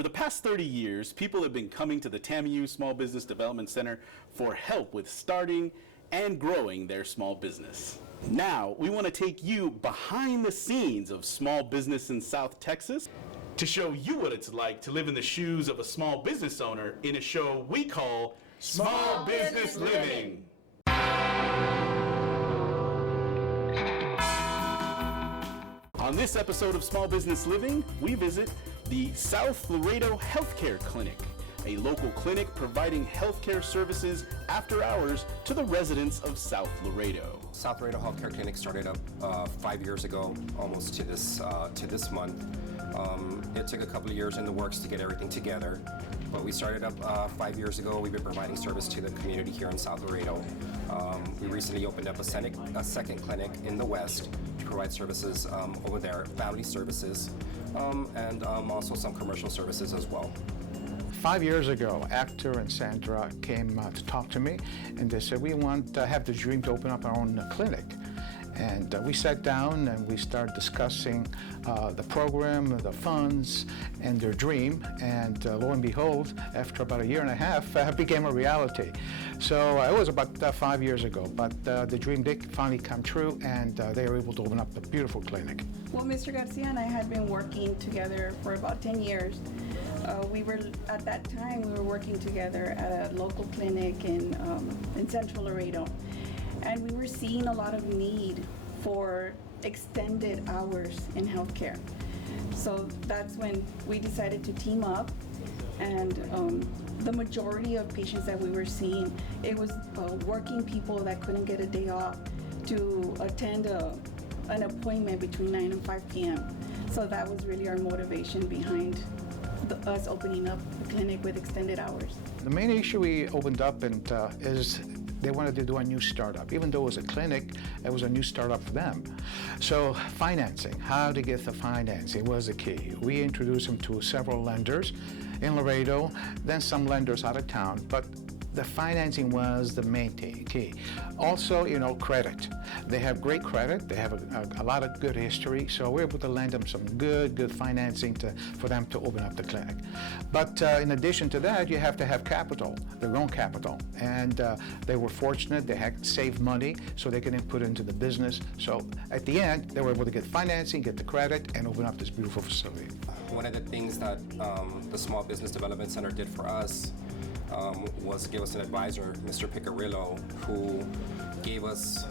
For the past 30 years, people have been coming to the TAMU Small Business Development Center for help with starting and growing their small business. Now, we want to take you behind the scenes of small business in South Texas to show you what it's like to live in the shoes of a small business owner in a show we call Small Business Living. On this episode of Small Business Living, we visit the South Laredo Healthcare Clinic, a local clinic providing healthcare services after hours to the residents of South Laredo. South Laredo Healthcare Clinic started up 5 years ago, almost to this month. It took a couple of years in the works to get everything together, but we started up 5 years ago. We've been providing service to the community here in South Laredo. We recently opened up a second clinic in the West to provide services over there, family services, and also some commercial services as well. 5 years ago, Actor and Sandra came to talk to me, and they said, we want to have the dream to open up our own clinic. And we sat down and we started discussing the program, the funds, and their dream. And lo and behold, after about a year and a half, it became a reality. So it was about 5 years ago, but the dream did finally come true, and they were able to open up a beautiful clinic. Well, Mr. Garcia and I had been working together for about 10 years. At that time, we were working together at a local clinic in Central Laredo. And we were seeing a lot of need for extended hours in healthcare. So that's when we decided to team up, and the majority of patients that we were seeing, it was working people that couldn't get a day off to attend an appointment between 9 and 5 p.m. So that was really our motivation behind us opening up the clinic with extended hours. The main issue we opened up is they wanted to do a new startup. Even though it was a clinic, it was a new startup for them. So financing, how to get the financing was the key. We introduced them to several lenders in Laredo, then some lenders out of town, but the financing was the main key. Also, credit. They have great credit. They have a lot of good history, so we're able to lend them some good financing for them to open up the clinic. But in addition to that, you have to have capital, their own capital. And they were fortunate. They had saved money so they could put it into the business. So at the end, they were able to get financing, get the credit, and open up this beautiful facility. One of the things that the Small Business Development Center did for us was give us an advisor, Mr. Picarillo, who gave us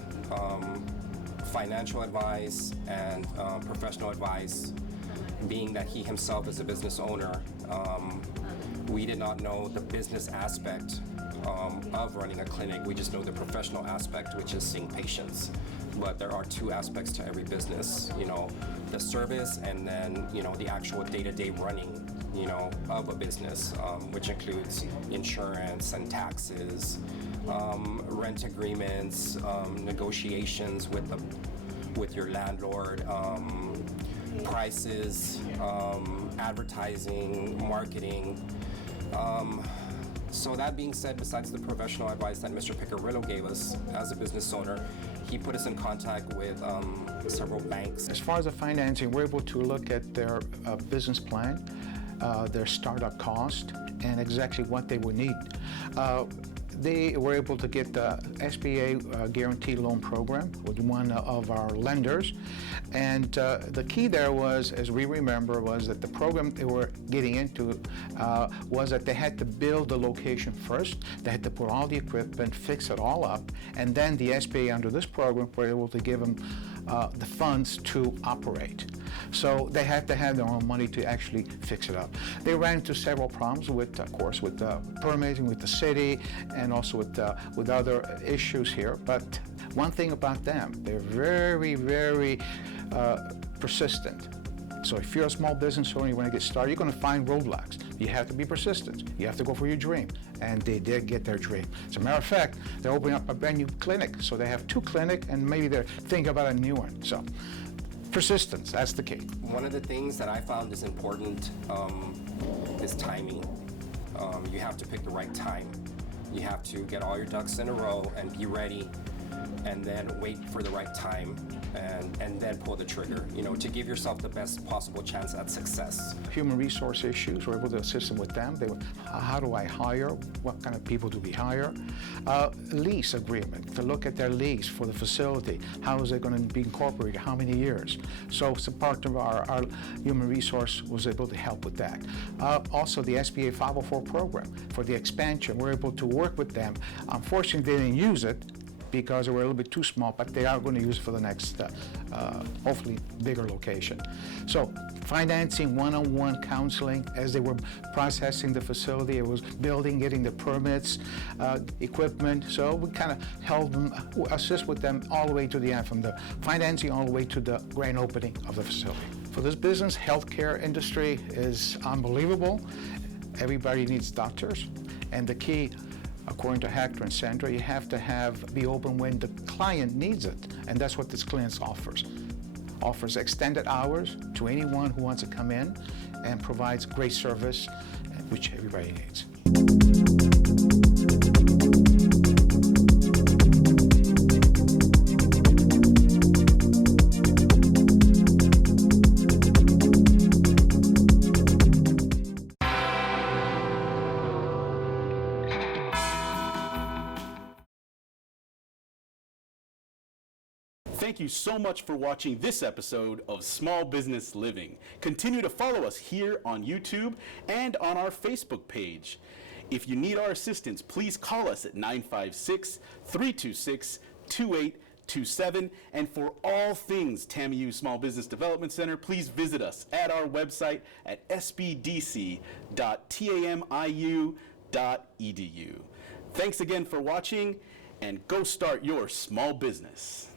financial advice and professional advice. Being that he himself is a business owner, we did not know the business aspect of running a clinic. We just know the professional aspect, which is seeing patients. But there are two aspects to every business, the service and then, the actual day-to-day running, of a business, which includes insurance and taxes, rent agreements, negotiations with your landlord, prices, advertising, marketing. So that being said, besides the professional advice that Mr. Picarillo gave us as a business owner, he put us in contact with several banks. As far as the financing, we're able to look at their business plan, their startup cost, and exactly what they would need. They were able to get the SBA guaranteed loan program with one of our lenders. And the key there was, as we remember, was that the program they were getting into was that they had to build the location first. They had to put all the equipment, fix it all up, and then the SBA under this program were able to give them the funds to operate. So they had to have their own money to actually fix it up. They ran into several problems with, of course, with permitting with the city and also with other issues here. But one thing about them, they're very persistent. So if you're a small business owner, you want to get started, you're going to find roadblocks. You have to be persistent. You have to go for your dream. And they did get their dream. As a matter of fact, they're opening up a brand new clinic. So they have 2 clinics, and maybe they're thinking about a new one. So persistence, that's the key. One of the things that I found is important is timing. You have to pick the right time. You have to get all your ducks in a row and be ready and then wait for the right time and then pull the trigger, to give yourself the best possible chance at success. Human resource issues, we're able to assist them with them. How do I hire? What kind of people do we hire? Lease agreement, to look at their lease for the facility. How is it going to be incorporated? How many years? So some part of our human resource was able to help with that. Also the SBA 504 program for the expansion, we're able to work with them. Unfortunately, they didn't use it because they were a little bit too small, but they are going to use it for the next, hopefully, bigger location. So financing, one-on-one counseling as they were processing the facility. It was building, getting the permits, equipment. So we kind of help them, assist with them all the way to the end, from the financing all the way to the grand opening of the facility. For this business, healthcare industry is unbelievable. Everybody needs doctors, and the key, according to Hector and Sandra, you have to be open when the client needs it, and that's what this clinic offers. Offers extended hours to anyone who wants to come in, and provides great service, which everybody needs. Thank you so much for watching this episode of Small Business Living. Continue to follow us here on YouTube and on our Facebook page. If you need our assistance, please call us at 956-326-2827. And for all things TAMIU Small Business Development Center, please visit us at our website at sbdc.tamiu.edu. Thanks again for watching, and go start your small business.